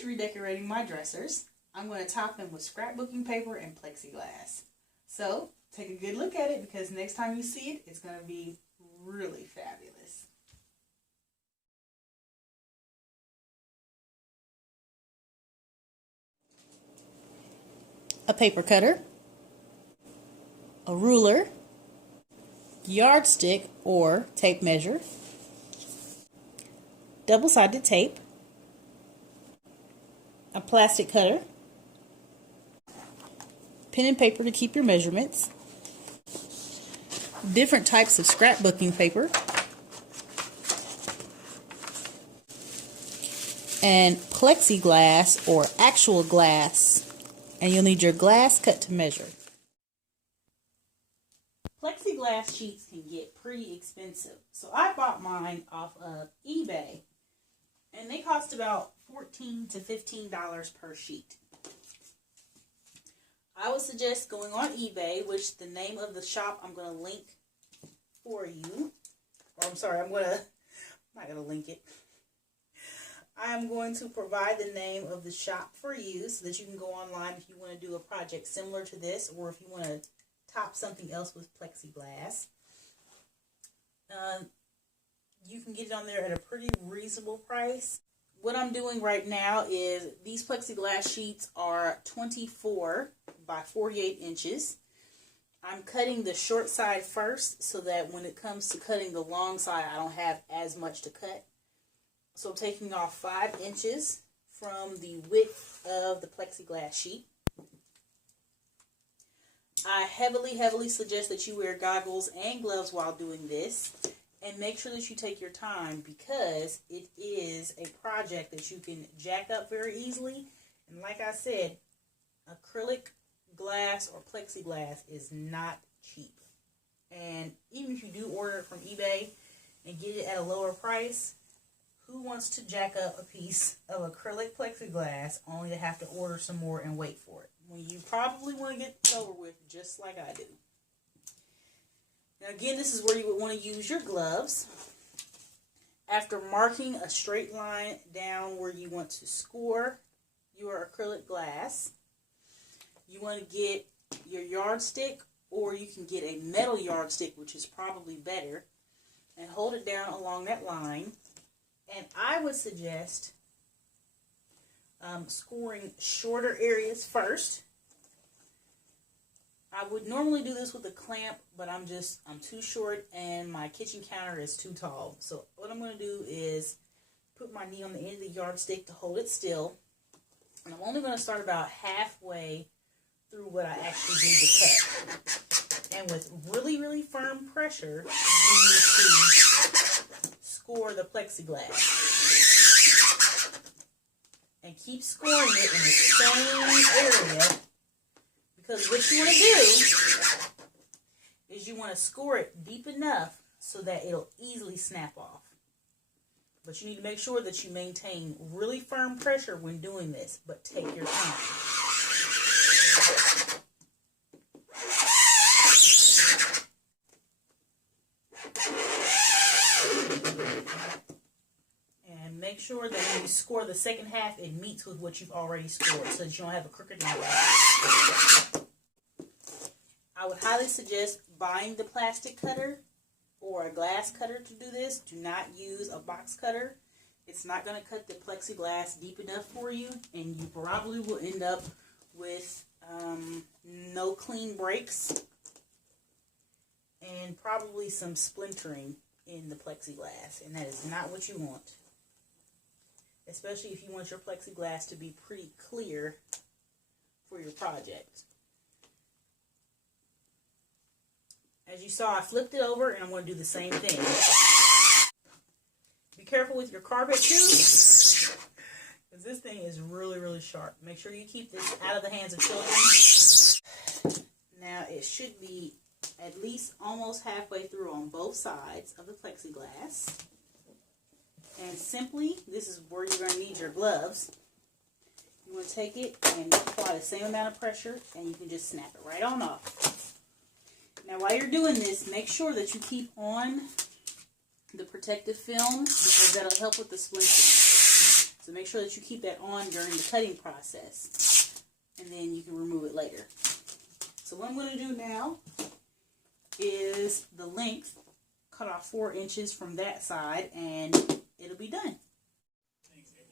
finish redecorating my dressers, I'm going to top them with scrapbooking paper and plexiglass. So, take a good look at it because next time you see it, it's going to be really fabulous. A paper cutter, a ruler, yardstick or tape measure, double-sided tape, a plastic cutter, pen and paper to keep your measurements, different types of scrapbooking paper, and plexiglass or actual glass, and you'll need your glass cut to measure. Plexiglass sheets can get pretty expensive, so I bought mine off of eBay, and they cost about $14 to $15 per sheet. I would suggest going on eBay, which the name of the shop I'm going to link for you. Or I'm sorry, I'm not going to link it. I'm going to provide the name of the shop for you so that you can go online if you want to do a project similar to this, or if you want to top something else with plexiglass. You can get it on there at a pretty reasonable price. What I'm doing right now is these plexiglass sheets are 24 by 48 inches. I'm cutting the short side first so that when it comes to cutting the long side, I don't have as much to cut. So I'm taking off 5 inches from the width of the plexiglass sheet. I heavily suggest that you wear goggles and gloves while doing this. And make sure that you take your time because it is a project that you can jack up very easily. And like I said, acrylic glass or plexiglass is not cheap. And even if you do order it from eBay and get it at a lower price, who wants to jack up a piece of acrylic plexiglass only to have to order some more and wait for it? When you probably want to get it over with just like I do. Now again, this is where you would want to use your gloves. After marking a straight line down where you want to score your acrylic glass, you want to get your yardstick, or you can get a metal yardstick, which is probably better, and hold it down along that line. And I would suggest scoring shorter areas first. I would normally do this with a clamp, but I'm too short and my kitchen counter is too tall. So what I'm going to do is put my knee on the end of the yardstick to hold it still. And I'm only going to start about halfway through what I actually do to cut. And with really firm pressure, you need to score the plexiglass. And keep scoring it in the same area. Because what you want to do is you want to score it deep enough so that it'll easily snap off. But you need to make sure that you maintain really firm pressure when doing this, but take your time. And make sure that when you score the second half, it meets with what you've already scored so that you don't have a crooked line. I would highly suggest buying the plastic cutter or a glass cutter to do this. Do not use a box cutter. It's not going to cut the plexiglass deep enough for you, and you probably will end up with no clean breaks and probably some splintering in the plexiglass, and that is not what you want. Especially if you want your plexiglass to be pretty clear for your project. As you saw, I flipped it over, and I'm going to do the same thing. Be careful with your carpet, too, because this thing is really sharp. Make sure you keep this out of the hands of children. Now, it should be at least almost halfway through on both sides of the plexiglass. And simply, this is where you're going to need your gloves. You want to take it and apply the same amount of pressure, and you can just snap it right on off. Now, while you're doing this, make sure that you keep on the protective film because that'll help with the splintering. So make sure that you keep that on during the cutting process. And then you can remove it later. So what I'm going to do now is the length. Cut off 4 inches from that side and it'll be done.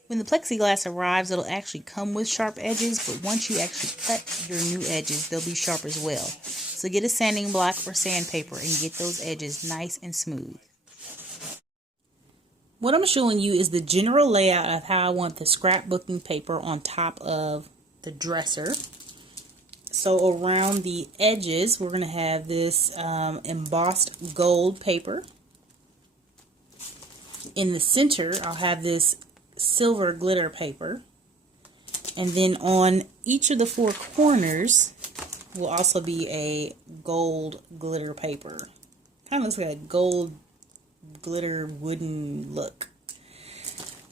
When the plexiglass arrives, it'll actually come with sharp edges, but once you actually cut your new edges, they'll be sharp as well. So get a sanding block or sandpaper and get those edges nice and smooth. What I'm showing you is the general layout of how I want the scrapbooking paper on top of the dresser. So around the edges, we're going to have this embossed gold paper. In the center, I'll have this silver glitter paper. And then on each of the 4 corners will also be a gold glitter paper. Kind of looks like a gold glitter wooden look.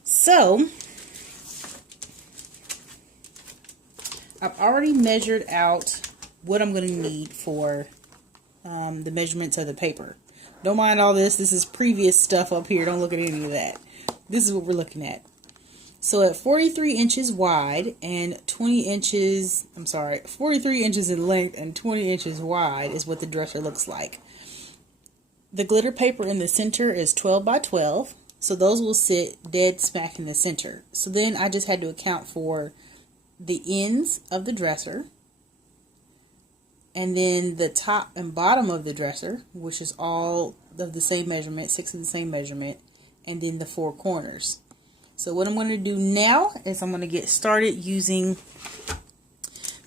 So I've already measured out what I'm going to need for the measurements of the paper. Don't mind all this. This is previous stuff up here. Don't look at any of that. This is what we're looking at. So at 43 inches wide and 43 inches in length and 20 inches wide is what the dresser looks like. The glitter paper in the center is 12 by 12. So those will sit dead smack in the center. So then I just had to account for the ends of the dresser, and then the top and bottom of the dresser, which is all of the same measurement, 6 of the same measurement, and then the 4 corners. So what I'm going to do now is I'm going to get started using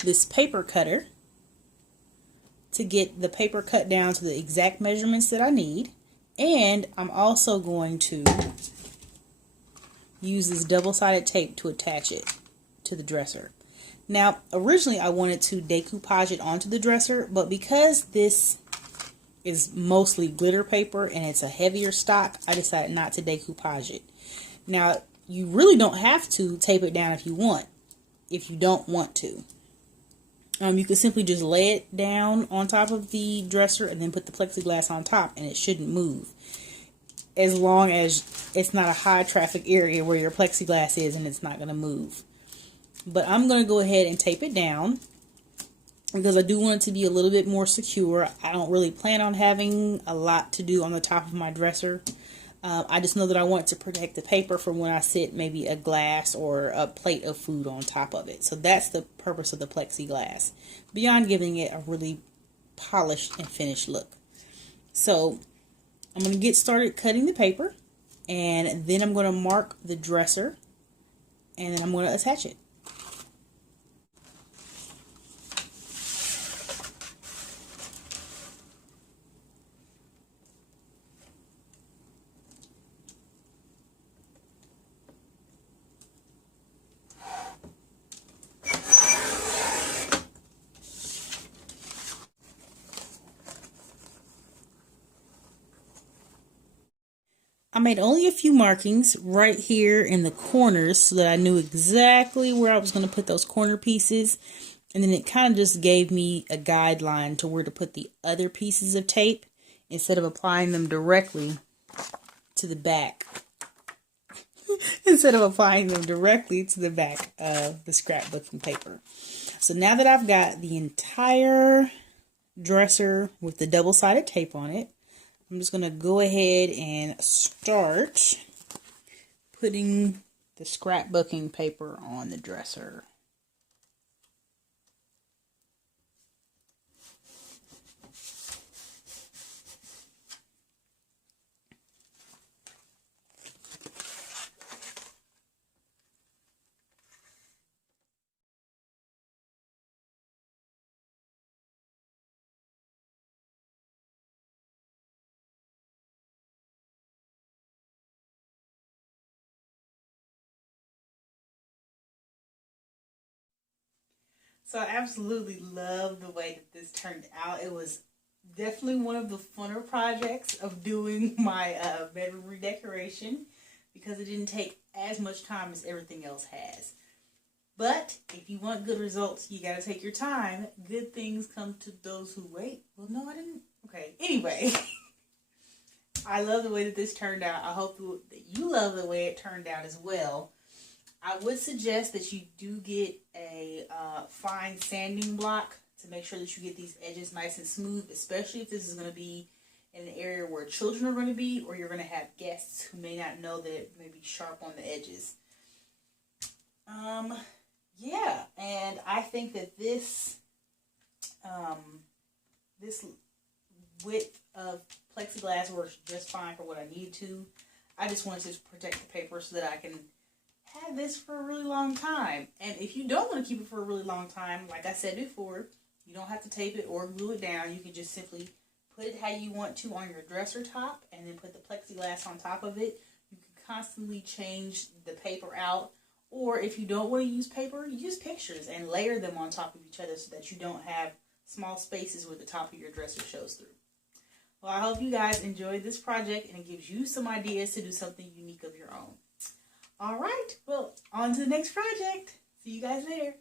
this paper cutter to get the paper cut down to the exact measurements that I need, and I'm also going to use this double-sided tape to attach it to the dresser. Now originally I wanted to decoupage it onto the dresser, but because this is mostly glitter paper and it's a heavier stock, I decided not to decoupage it. Now you really don't have to tape it down if you don't want to. You can simply just lay it down on top of the dresser and then put the plexiglass on top and it shouldn't move, as long as it's not a high traffic area where your plexiglass is and it's not going to move. But I'm going to go ahead and tape it down because I do want it to be a little bit more secure. I don't really plan on having a lot to do on the top of my dresser. I just know that I want to protect the paper from when I sit maybe a glass or a plate of food on top of it. So that's the purpose of the plexiglass, beyond giving it a really polished and finished look. So I'm going to get started cutting the paper, and then I'm going to mark the dresser, and then I'm going to attach it. I made only a few markings right here in the corners so that I knew exactly where I was going to put those corner pieces. And then it kind of just gave me a guideline to where to put the other pieces of tape instead of applying them directly to the back. Instead of applying them directly to the back of the scrapbooking paper. So now that I've got the entire dresser with the double-sided tape on it, I'm just going to go ahead and start putting the scrapbooking paper on the dresser. So I absolutely love the way that this turned out. It was definitely one of the funner projects of doing my bedroom redecoration because it didn't take as much time as everything else has. But if you want good results, you got to take your time. Good things come to those who wait. Well, no, I didn't. Okay, anyway. I love the way that this turned out. I hope that you love the way it turned out as well. I would suggest that you do get a fine sanding block to make sure that you get these edges nice and smooth, especially if this is going to be in an area where children are going to be, or you're going to have guests who may not know that it may be sharp on the edges. Yeah, and I think that this this width of plexiglass works just fine for what I need to. I just wanted to protect the paper so that I can have this for a really long time. And if you don't want to keep it for a really long time, like I said before, you don't have to tape it or glue it down. You can just simply put it how you want to on your dresser top and then put the plexiglass on top of it. You can constantly change the paper out. Or if you don't want to use paper, use pictures and layer them on top of each other so that you don't have small spaces where the top of your dresser shows through. Well, I hope you guys enjoyed this project and it gives you some ideas to do something unique of your own. All right, well, on to the next project. See you guys later.